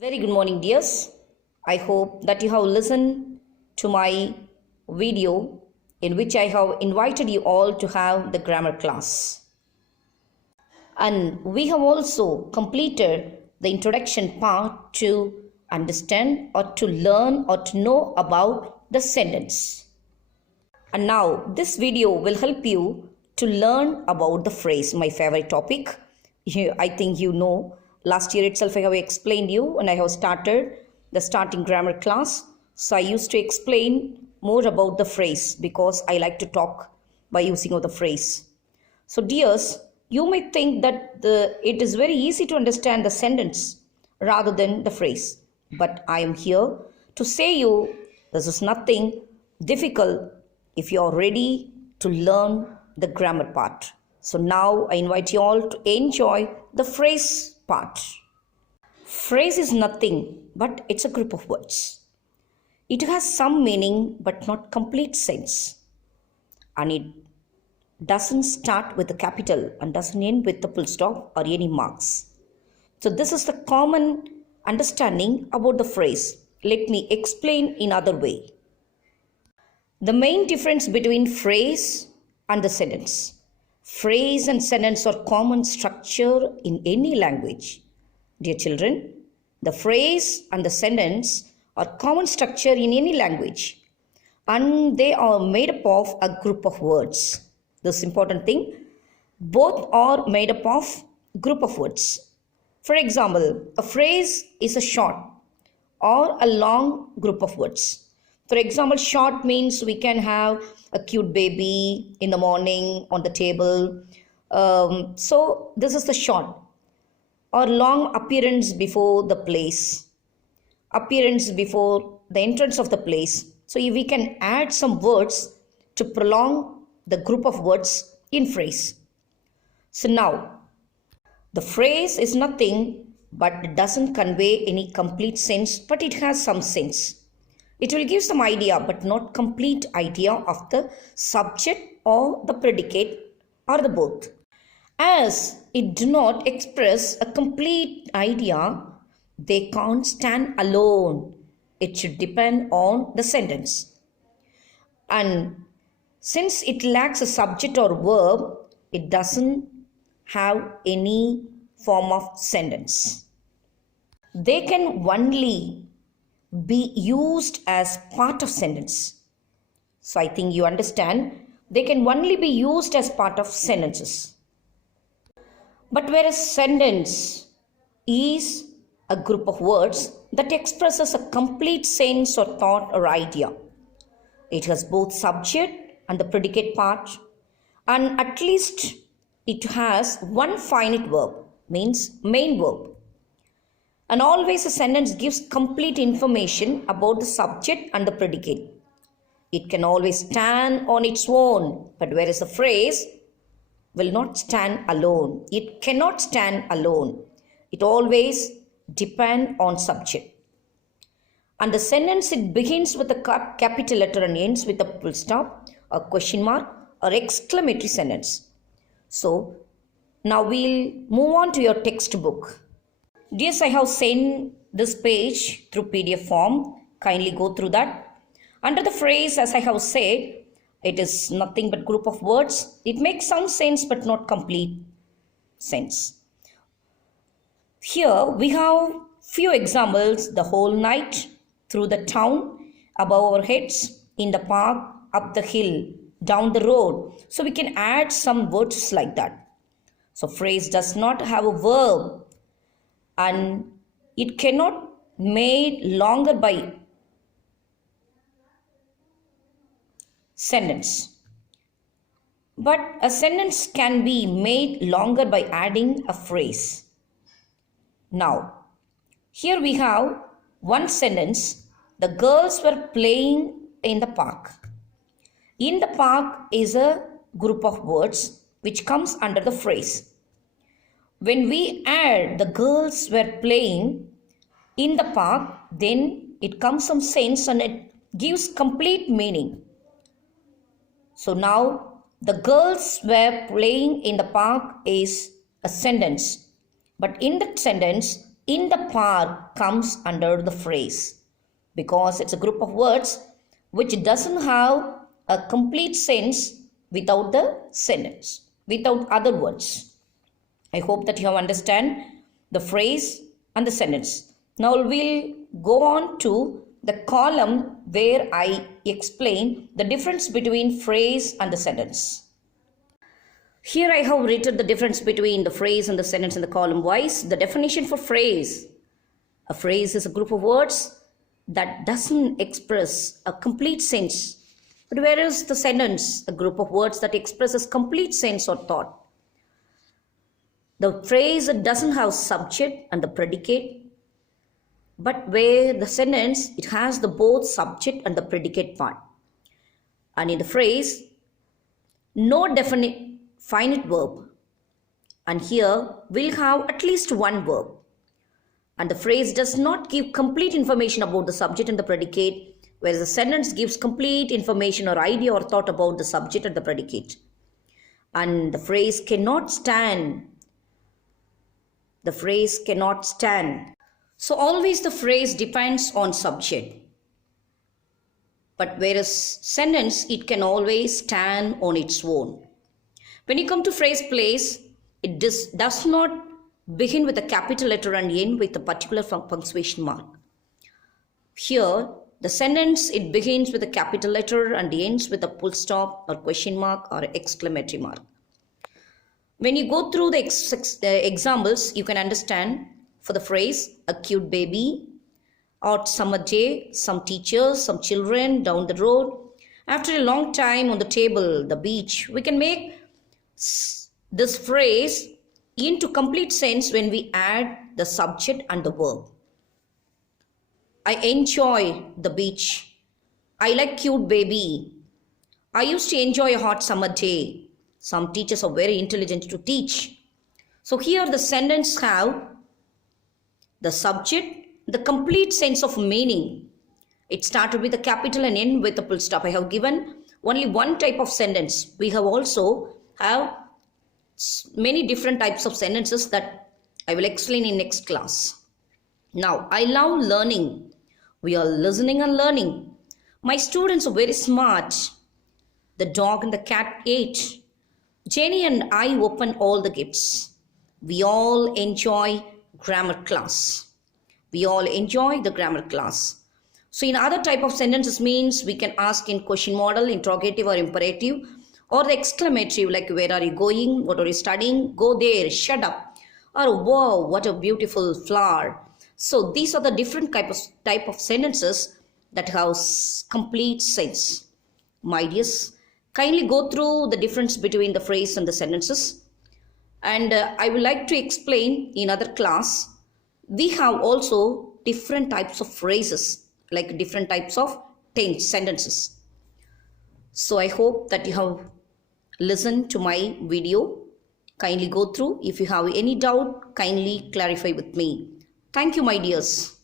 Very good morning, dears. I hope that you have listened to my video in which I have invited you all to have the grammar class. And we have also completed the introduction part to understand or to learn or to know about the sentence. And now this video will help you to learn about the phrase, my favorite topic. I think you know, last year itself I have explained you and I have started the starting grammar class. So I used to explain more about the phrase because I like to talk by using of the phrase. So dears, you may think that it is very easy to understand the sentence rather than the phrase. But I am here to say you this is nothing difficult if you are ready to learn the grammar part. So now I invite you all to enjoy the phrase part. Phrase is nothing but it's a group of words. It has some meaning but not complete sense. And it doesn't start with a capital and doesn't end with the full stop or any marks. So this is the common understanding about the phrase. Let me explain in other way. The main difference between phrase and the sentence. Phrase and sentence are common structure in any language. Dear children, the phrase and the sentence are common structure in any language and they are made up of a group of words. This important thing, both are made up of group of words. For example, a phrase is a short or a long group of words. For example, short means we can have a cute baby in the morning on the table. So this is the short. Or long appearance before the place. Appearance before the entrance of the place. So we can add some words to prolong the group of words in phrase. So now, the phrase is nothing but it doesn't convey any complete sense, but it has some sense. It will give some idea but not complete idea of the subject or the predicate or the both. As it do not express a complete idea, they can't stand alone. It should depend on the sentence. And since it lacks a subject or verb, it doesn't have any form of sentence. They can only be used as part of sentence. So I think you understand, they can only be used as part of sentences. But whereas sentence is a group of words that expresses a complete sense or thought or idea. It has both subject and the predicate part, and at least it has one finite verb, means main verb. And always a sentence gives complete information about the subject and the predicate. It can always stand on its own, but whereas the phrase will not stand alone. It cannot stand alone. It always depends on subject. And the sentence, it begins with a capital letter and ends with a full stop, a question mark, or exclamatory sentence. So now we'll move on to your textbook. Dears, I have sent this page through PDF form. Kindly go through that. Under the phrase, as I have said, it is nothing but group of words. It makes some sense but not complete sense. Here we have few examples. The whole night, through the town, above our heads, in the park, up the hill, down the road. So we can add some words like that. So phrase does not have a verb and it cannot made longer by sentence. But a sentence can be made longer by adding a phrase. Now, here we have one sentence. The girls were playing in the park. In the park is a group of words which comes under the phrase. When we add the girls were playing in the park, then it comes some sense and it gives complete meaning. So now the girls were playing in the park is a sentence. But in that sentence, in the park comes under the phrase because it's a group of words which doesn't have a complete sense without the sentence, without other words. I hope that you have understand the phrase and the sentence. Now we'll go on to the column where I explain the difference between phrase and the sentence. Here I have written the difference between the phrase and the sentence in the column wise. The definition for phrase. A phrase is a group of words that doesn't express a complete sense. But whereas the sentence, a group of words that expresses complete sense or thought. The phrase doesn't have subject and the predicate, but where the sentence, it has the both subject and the predicate part. And in the phrase, no definite finite verb. And here we'll have at least one verb. And the phrase does not give complete information about the subject and the predicate, whereas the sentence gives complete information or idea or thought about the subject and the predicate. And the phrase cannot stand. The phrase cannot stand. So always the phrase depends on subject. But whereas sentence, it can always stand on its own. When you come to phrase place, it does not begin with a capital letter and end with a particular punctuation mark. Here, the sentence, it begins with a capital letter and ends with a full stop or question mark or exclamatory mark. When you go through the examples, you can understand for the phrase, a cute baby, out summer day, some teachers, some children down the road. After a long time on the table, the beach, we can make this phrase into complete sense when we add the subject and the verb. I enjoy the beach. I like cute baby. I used to enjoy a hot summer day. Some teachers are very intelligent to teach. So here the sentence have the subject, the complete sense of meaning. It started with a capital and end with a full stop. I have given only one type of sentence. We have also have many different types of sentences that I will explain in next class. Now, I love learning. We are listening and learning. My students are very smart. The dog and the cat ate. Jenny and I opened all the gifts. We all enjoy grammar class. We all enjoy the grammar class. So in other type of sentences means we can ask in question model, interrogative or imperative, or the exclamative like where are you going, what are you studying, go there, shut up, or wow, what a beautiful flower. So these are the different type of sentences that have complete sense. My dears, kindly go through the difference between the phrase and the sentences. And I would like to explain in other class, we have also different types of phrases, like different types of sentences. So I hope that you have listened to my video. Kindly go through. If you have any doubt, kindly clarify with me. Thank you, my dears.